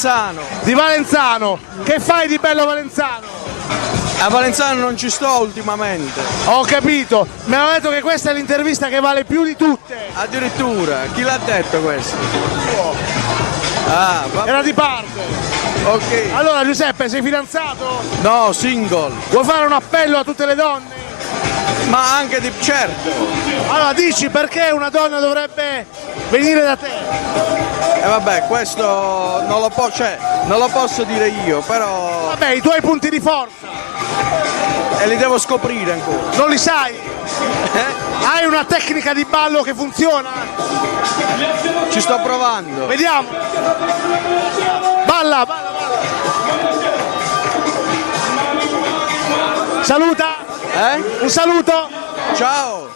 Valenzano. Di Valenzano. Che fai di bello a Valenzano? A Valenzano non ci sto ultimamente. Ho capito, mi hanno detto che questa è l'intervista che vale più di tutte. Addirittura, chi l'ha detto questo? Ah, va... Era di parte. Ok. Allora Giuseppe, sei fidanzato? No, single. Vuoi fare un appello a tutte le donne? Ma anche di certo. Allora dici perché una donna dovrebbe venire da te? E vabbè, questo non lo posso dire io, però. Vabbè, i tuoi punti di forza. E li devo scoprire ancora. Non li sai? Hai una tecnica di ballo che funziona? Ci sto provando. Vediamo. Balla, balla, balla. Saluta. Eh? Un saluto. Ciao.